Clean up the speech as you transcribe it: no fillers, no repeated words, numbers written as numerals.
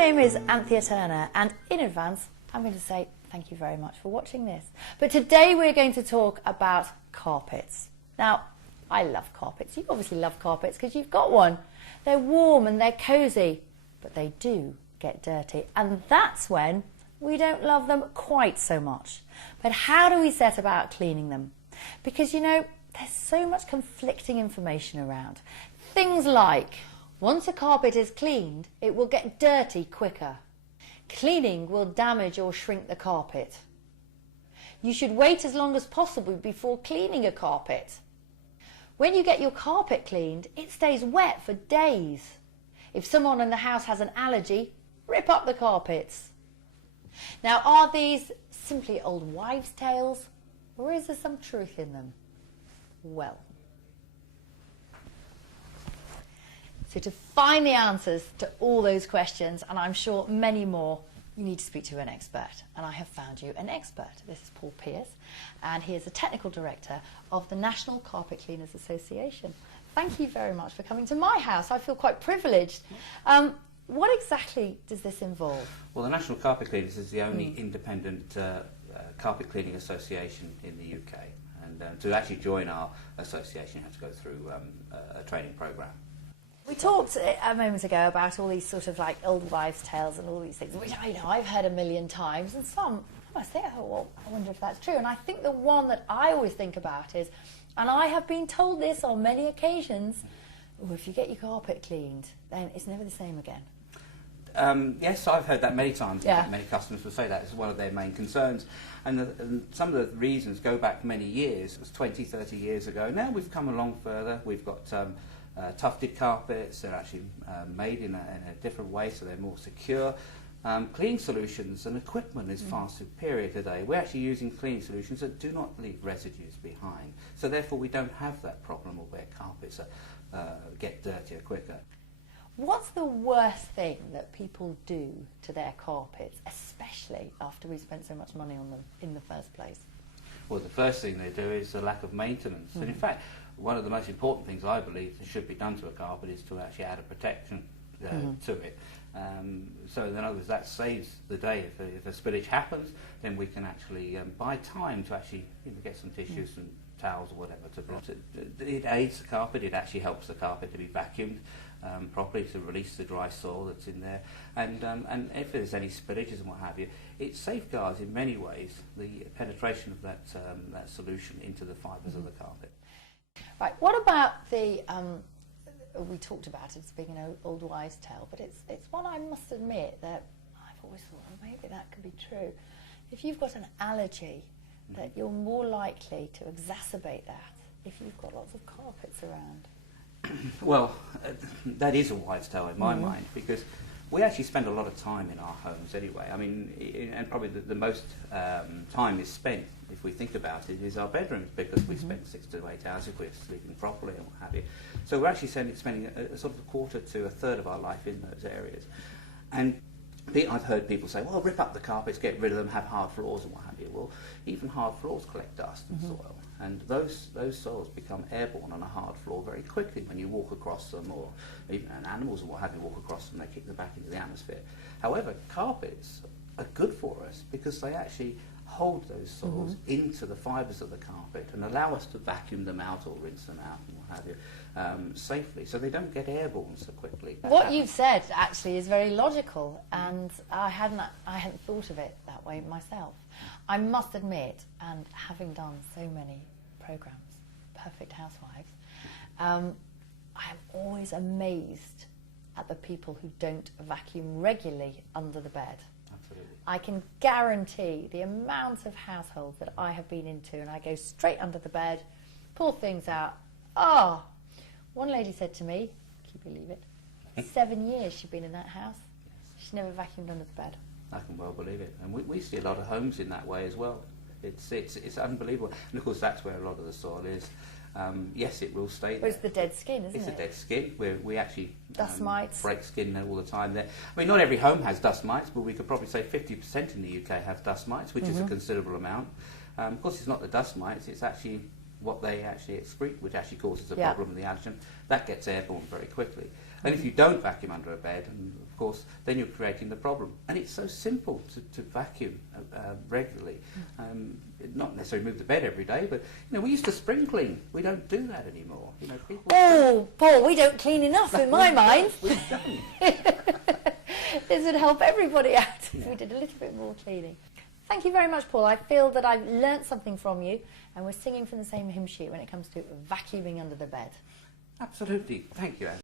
name is Anthea Turner, and in advance I'm going to say thank you very much for watching this. But today we're going to talk about carpets. Now, I love carpets. You obviously love carpets because you've got one. They're warm and they're cosy, but they do get dirty, and that's when we don't love them quite so much. But how do we set about cleaning them? Because, you know, there's so much conflicting information around. Things like, once a carpet is cleaned, it will get dirty quicker. Cleaning will damage or shrink the carpet. You should wait as long as possible before cleaning a carpet. When you get your carpet cleaned, it stays wet for days. If someone in the house has an allergy, rip up the carpets. Now, are these simply old wives' tales, or is there some truth in them? Well, so to find the answers to all those questions, and I'm sure many more, you need to speak to an expert. And I have found you an expert. This is Paul Pierce, and he is the Technical Director of the National Carpet Cleaners Association. Thank you very much for coming to my house. I feel quite privileged. What exactly does this involve? Well, the National Carpet Cleaners is the only independent carpet cleaning association in the UK. And to actually join our association, you have to go through a training programme. We talked a moment ago about all these sort of like old wives' tales and all these things, which I know I've heard a million times, and some, I must think, I thought, well, I wonder if that's true. And I think the one that I always think about is, and I have been told this on many occasions, oh, if you get your carpet cleaned, then it's never the same again. Yes, I've heard that many times. Yeah. Many customers will say that is one of their main concerns. And some of the reasons go back many years. It was 20, 30 years ago. Now we've come along further. We've got tufted carpets. They're actually made in a different way, so they're more secure. Cleaning solutions and equipment is far superior today. We're actually using cleaning solutions that do not leave residues behind. So therefore we don't have that problem of where carpets get dirtier quicker. What's the worst thing that people do to their carpets, especially after we spent so much money on them in the first place? Well, the first thing they do is the lack of maintenance. And in fact, one of the most important things I believe that should be done to a carpet is to actually add a protection to it. So in other words, that saves the day. If a spillage happens, then we can actually buy time to actually get some tissues and towels or whatever to blot it. It aids the carpet. It actually helps the carpet to be vacuumed properly to release the dry soil that's in there. And if there's any spillages and what have you, it safeguards in many ways the penetration of that solution into the fibres of the carpet. Right. What about the? We talked about it as being an old wives' tale, but it's one I must admit that I've always thought, well, maybe that could be true. If you've got an allergy, that you're more likely to exacerbate that if you've got lots of carpets around. Well, that is a wives' tale in my mind, because we actually spend a lot of time in our homes anyway. I mean, and probably the most time is spent, if we think about it, is our bedrooms, because we spend 6 to 8 hours if we're sleeping properly and what have you. So we're actually spending a sort of a quarter to a third of our life in those areas. And I've heard people say, well, rip up the carpets, get rid of them, have hard floors and what have you. Well, even hard floors collect dust and soil. And those soils become airborne on a hard floor very quickly when you walk across them, or even animals and what have you walk across them, they kick them back into the atmosphere. However, carpets are good for us because they actually hold those soils into the fibres of the carpet and allow us to vacuum them out or rinse them out and what have you safely, so they don't get airborne so quickly. What you've said actually is very logical, and I hadn't thought of it that way myself. I must admit, and having done so many programmes, Perfect Housewives, I am always amazed at the people who don't vacuum regularly under the bed. Absolutely. I can guarantee the amount of households that I have been into, and I go straight under the bed, pull things out. Oh, one lady said to me, can you believe it, 7 years she'd been in that house. She's never vacuumed under the bed. I can well believe it. And we see a lot of homes in that way as well. It's unbelievable. And of course that's where a lot of the soil is. Yes, it will stay there. Well, it's the dead skin, isn't it? It's the dead skin. We actually dust mites. Break skin all the time there. I mean, not every home has dust mites, but we could probably say 50% in the UK have dust mites, which is a considerable amount. Of course, it's not the dust mites, it's actually what they actually excrete, which actually causes a problem with the allergen. That gets airborne very quickly. And if you don't vacuum under a bed, and of course, then you're creating the problem. And it's so simple to vacuum regularly. Not necessarily move the bed every day, but we used to spring clean. We don't do that anymore. People. Oh, Paul, we don't clean enough in my mind. We don't. This would help everybody out if we did a little bit more cleaning. Thank you very much, Paul. I feel that I've learnt something from you, and we're singing from the same hymn sheet when it comes to vacuuming under the bed. Absolutely. Thank you, Anthea.